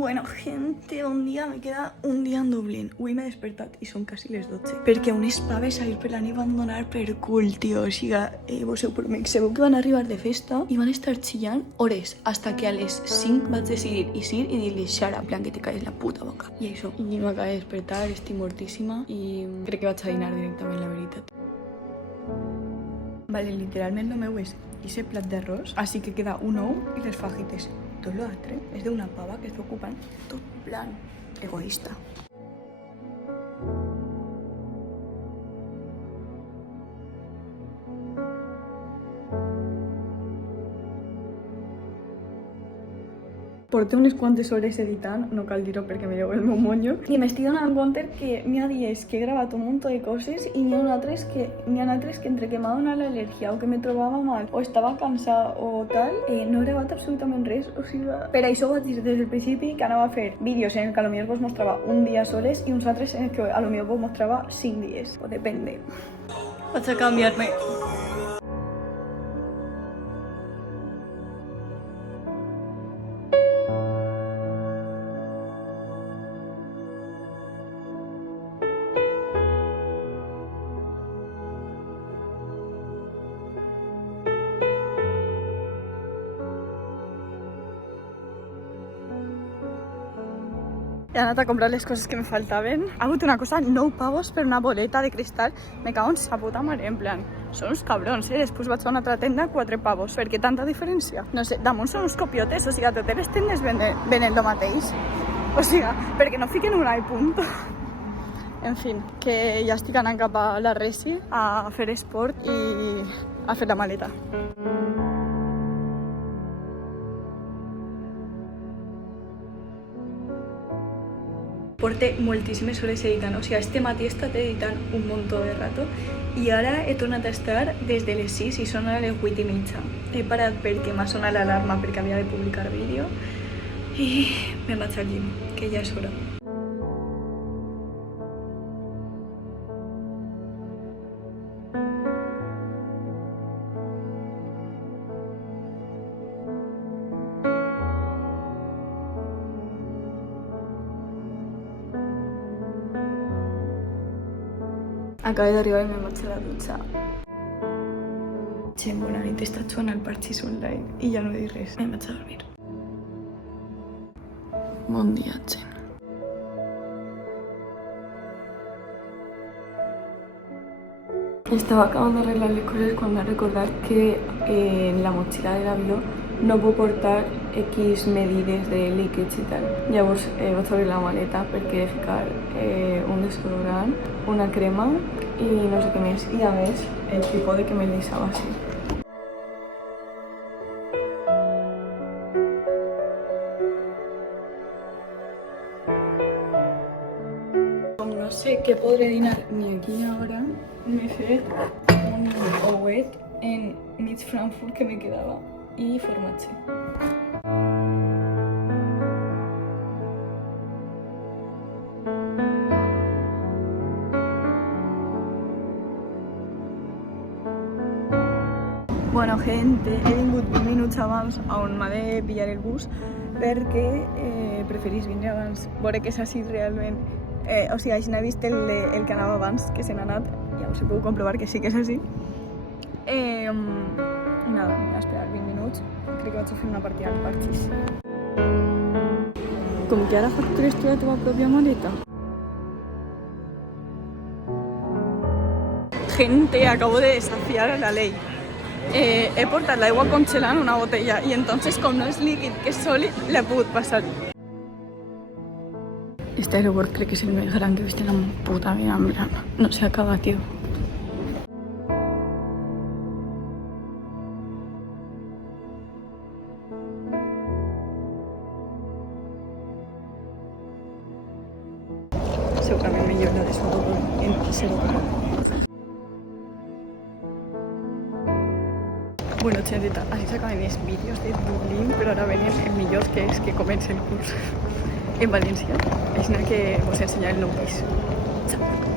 Bueno, gente, bon dia, me queda un dia en Dublín. Avui m'he despertat i són quasi les 12. Perquè unes paves ahir per la nit van donar per cul, tio. O sigui, vos ho promet, sabeu que van arribar de festa i van estar xillant hores, hasta que a les 5 vaig decidir eixir i dir-les xara, en plan que te calles la puta boca. I això, i m'acabo de despertar, estic mortíssima i crec que vaig a dinar directament, la veritat. Vale, literalment el meu és ese plat d'arròs, així que queda un ou i les fajites. Tot l'altre és d'una pava que està ocupant tot plan egoista. Porto unes quantes hores editant, no cal dir-ho perquè mireu el meu monyo, i m'estic donant compte que n'hi ha dies que he gravat un munt de coses i n'hi ha altres que entre que m'ha donat l'al·lèrgia o que me trobava mal o estava cansada o tal, no he gravat absolutament res. O sigui, per això vaig dir des del principi que anava a fer vídeos en el que potser vos mostrava un dia soles i uns altres en el que potser vos mostrava 5 dies, o depende. Vaig a canviar-me. He anat a comprar les coses que me faltaven. Ha hagut una cosa, 9 pavos per una boleta de cristal. Me cago en sa puta mare, en plan, són uns cabrons, Després vaig a una altra tenda, 4 pavos. Per què tanta diferència? No sé, damunt són uns copiotes, o sigui, a totes les tendes venen el mateix. O sigui, perquè no fiquen una i punt. En fi, que ja estic anant cap a la Resi a fer esport i a fer la maleta. Porté moltíssimes hores editant, o sigui, este matí he estat editant un muntó de rato i ara he tornat a estar des de les 6 i són ara les 8:30. He parat perquè m'ha sonat l'alarma perquè havia de publicar vídeo i me'n vaig al gym, que ja és hora. Acabé d'arribar i me'n vaig a la dutxa. Gent, bona nit, està sonant el Parchís online i ja no dic res. Me'n vaig a dormir. Bon dia, gent. Estava acabant d'arreglar les coses quan m'he recordat que en la motxilla de l'avió no puc portar X medides de líquids i tal. Llavors vaig obrir la maleta perquè he de ficar un desodorant, una crema i no sé què més. I a més, el trípode que me deixava així. Com no sé què podré dinar ni aquí ni ara, m'he fet un ouet en mig Frankfurt que me quedava i formatge. Bueno, gente, he vingut 20 minuts abans on m'ha de pillar el bus perquè preferís vindre abans, veure que és així realment. O sigui, així n'he vist el que anava abans, que se n'ha anat, ja us ho puc comprovar que sí que és així. I nada, m'he d'esperar 20 minuts, crec que vaig a fer una partida al Parchís. Com que ara factures tu la teva pròpia maleta? Gente, acabo de desafiar a la ley. He portat l'aigua congelant en una botella i entonces, com no és líquid, que és sòlid, l'he pogut passar. Este aeroport crec que és el més gran que he vist en la puta vida, en plan, no s'acaba, tio. Segurament millor la desfoto en 0,1. Bueno, xerrita, així s'acaben els vídeos de Dublín, però ara venen el millor, que és que comença el curs en València. És que vos ensenyaré el nou pis. Xau.